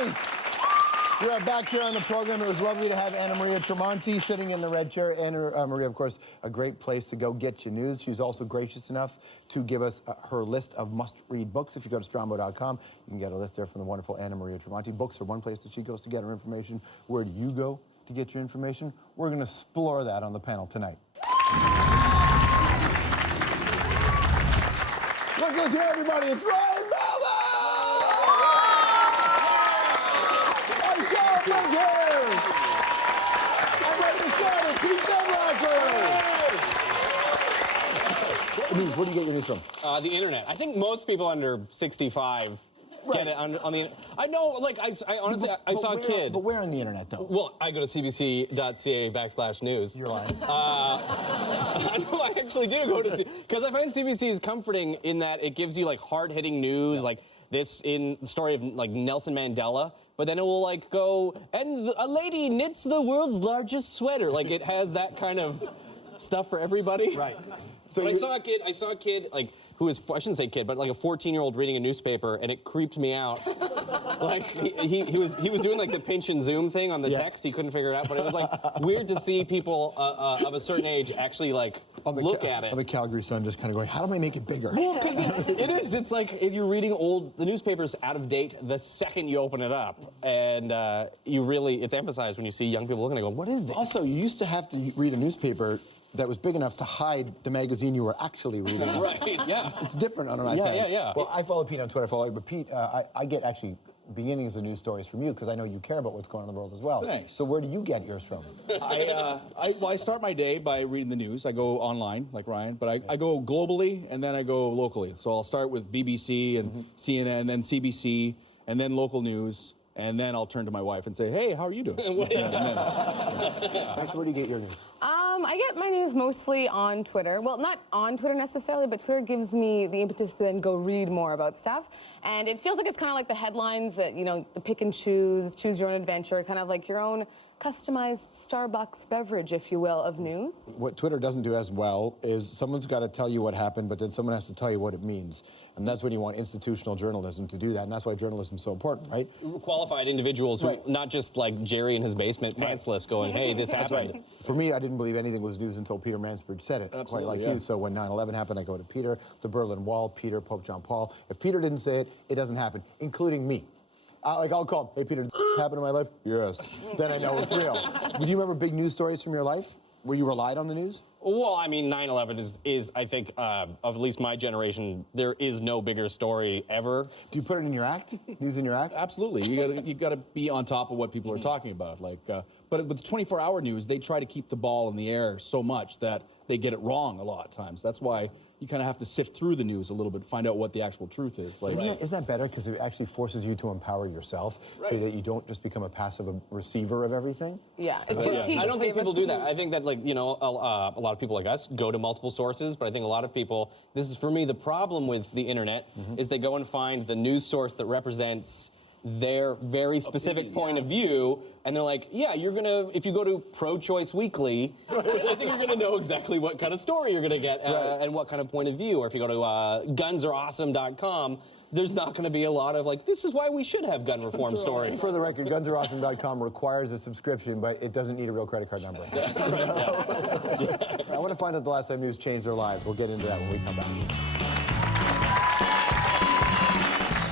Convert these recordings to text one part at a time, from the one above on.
everybody. We are back here on the program. It was lovely to have Anna Maria Tremonti sitting in the red chair. Anna Maria, of course, a great place to go get your news. She's also gracious enough to give us her list of must-read books. If you go to Strombo.com, you can get a list there from the wonderful Anna Maria Tremonti. Books are one place that she goes to get her information. Where do you go to get your information? We're going to explore that on the panel tonight. Look who's here, everybody. It's Ryan Belleville! Aisha Alfa here! I'm ready to start it. Pete Zedlacher! News, where do you get your news from? The internet. I think most people under 65 get it on the internet. I know, like, I honestly, I saw a kid. But where on the internet, though? Well, I go to cbc.ca/news. You're lying. I know, I actually do go to because I find CBC is comforting in that it gives you, like, hard-hitting news, like this in the story of, like, Nelson Mandela. But then it will, like, go, and a lady knits the world's largest sweater. Like, it has that kind of stuff for everybody. Right. So I saw a kid, like, who was, I shouldn't say kid, but like a 14-year-old reading a newspaper, and it creeped me out. Like, he was doing, like, the pinch and zoom thing on the text. He couldn't figure it out, but it was, like, weird to see people of a certain age actually, like, look at it. On the Calgary Sun, just kind of going, how do I make it bigger? Well, because it is. It's like if you're reading the newspaper's out of date the second you open it up. And it's emphasized when you see young people looking at it, go, what is this? Also, you used to have to read a newspaper that was big enough to hide the magazine you were actually reading. Right, yeah. It's different on an iPad. Yeah. Well, I follow Pete on Twitter, but Pete, I get actually beginnings of news stories from you because I know you care about what's going on in the world as well. Thanks. So where do you get yours from? I start my day by reading the news. I go online, like Ryan, but I go globally and then I go locally. So I'll start with BBC and CNN, then CBC, and then local news. And then I'll turn to my wife and say, hey, how are you doing? Actually, where do you get your news? I get my news mostly on Twitter. Well, not on Twitter necessarily, but Twitter gives me the impetus to then go read more about stuff. And it feels like it's kind of like the headlines that, you know, the pick and choose your own adventure, kind of like your own customized Starbucks beverage, if you will, of news. What Twitter doesn't do as well is someone's got to tell you what happened, but then someone has to tell you what it means. And that's when you want institutional journalism to do that, and that's why journalism is so important, right? Qualified individuals who, not just like Jerry in his basement pantsless going, hey, this happened. Right. For me, I didn't believe anything was news until Peter Mansbridge said it, quite like you. So when 9/11 happened, I go to Peter, the Berlin Wall, Peter, Pope John Paul. If Peter didn't say it, it doesn't happen, including me. I'll call him, hey, Peter, did happened in my life? Yes. Then I know it's real. Do you remember big news stories from your life where you relied on the news? Well, I mean, 9/11 is I think, of at least my generation, there is no bigger story ever. Do you put it in your act? News in your act? Absolutely. You gotta be on top of what people are talking about. Like, but with the 24-hour news, they try to keep the ball in the air so much that they get it wrong a lot of times. That's why you kind of have to sift through the news a little bit, find out what the actual truth is. Like, isn't that better? Because it actually forces you to empower yourself so that you don't just become a passive receiver of everything? Yeah. I don't think people do that. I think that, like, you know, a lot of people like us go to multiple sources, but I think a lot of people, this is for me the problem with the internet, is they go and find the news source that represents their very specific point of view, and they're like, yeah, you're gonna, if you go to Pro-Choice Weekly, I think you're gonna know exactly what kind of story you're gonna get and what kind of point of view. Or if you go to gunsareawesome.com, there's not going to be a lot of, like, this is why we should have gun reform stories. For the record, gunsareawesome.com requires a subscription, but it doesn't need a real credit card number. I want to find out the last time news changed their lives. We'll get into that when we come back.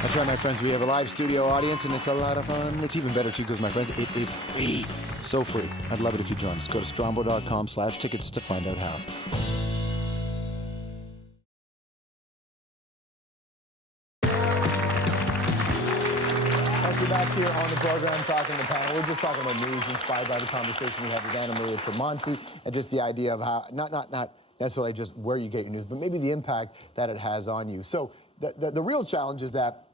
That's right, my friends. We have a live studio audience, and it's a lot of fun. It's even better, too, because, my friends, it is free. So free. I'd love it if you join us. Go to strombo.com/tickets to find out how. We're back here on the program talking to the panel. We're just talking about news inspired by the conversation we had with Anna Maria Tremonti and just the idea of how, not necessarily just where you get your news, but maybe the impact that it has on you. So the real challenge is that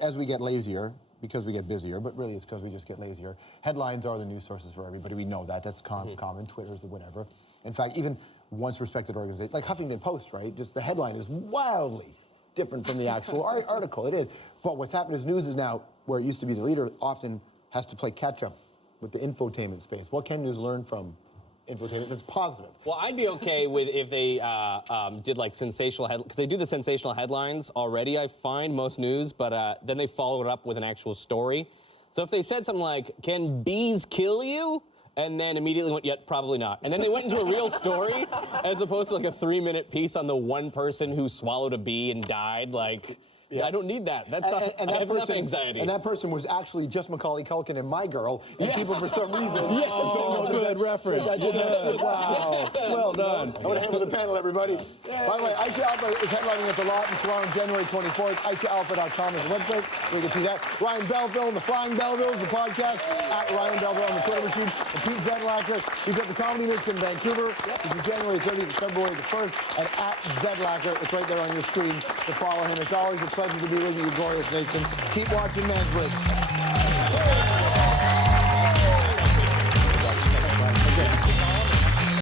as we get lazier, because we get busier, but really it's because we just get lazier, headlines are the news sources for everybody. We know that. That's common. Twitter's the whatever. In fact, even once respected organizations, like Huffington Post, right? Just the headline is wildly different from the actual article. It is. But what's happened is news is now, where it used to be the leader, often has to play catch-up with the infotainment space. What can news learn from infotainment that's positive? Well, I'd be okay with if they did like sensational because they do the sensational headlines already, I find, most news, but then they follow it up with an actual story. So if they said something like, can bees kill you? And then immediately went, yet probably not. And then they went into a real story as opposed to like a 3-minute piece on the one person who swallowed a bee and died. Like, yeah. I don't need that. That's not, I have enough anxiety. And that person was actually just Macaulay Culkin and My Girl. And people, for some reason... Yes. Oh, good reference. Wow. Well done. I want to have the panel, everybody. By the way, Aisha Alfa is headlining at the Lot in Toronto, January 24th. AishaAlfa.com is the website where you can see that. Ryan Belleville and the Flying Belleville is the podcast. At Ryan Belleville on the Twitter machine. And Pete Zedlacher, he's at the Comedy Mix in Vancouver. This is January 30th to February the 1st. And at Zedlacher, it's right there on your screen to follow him. It's always a pleasure to be with you, glorious nation. Keep watching Mansbridge.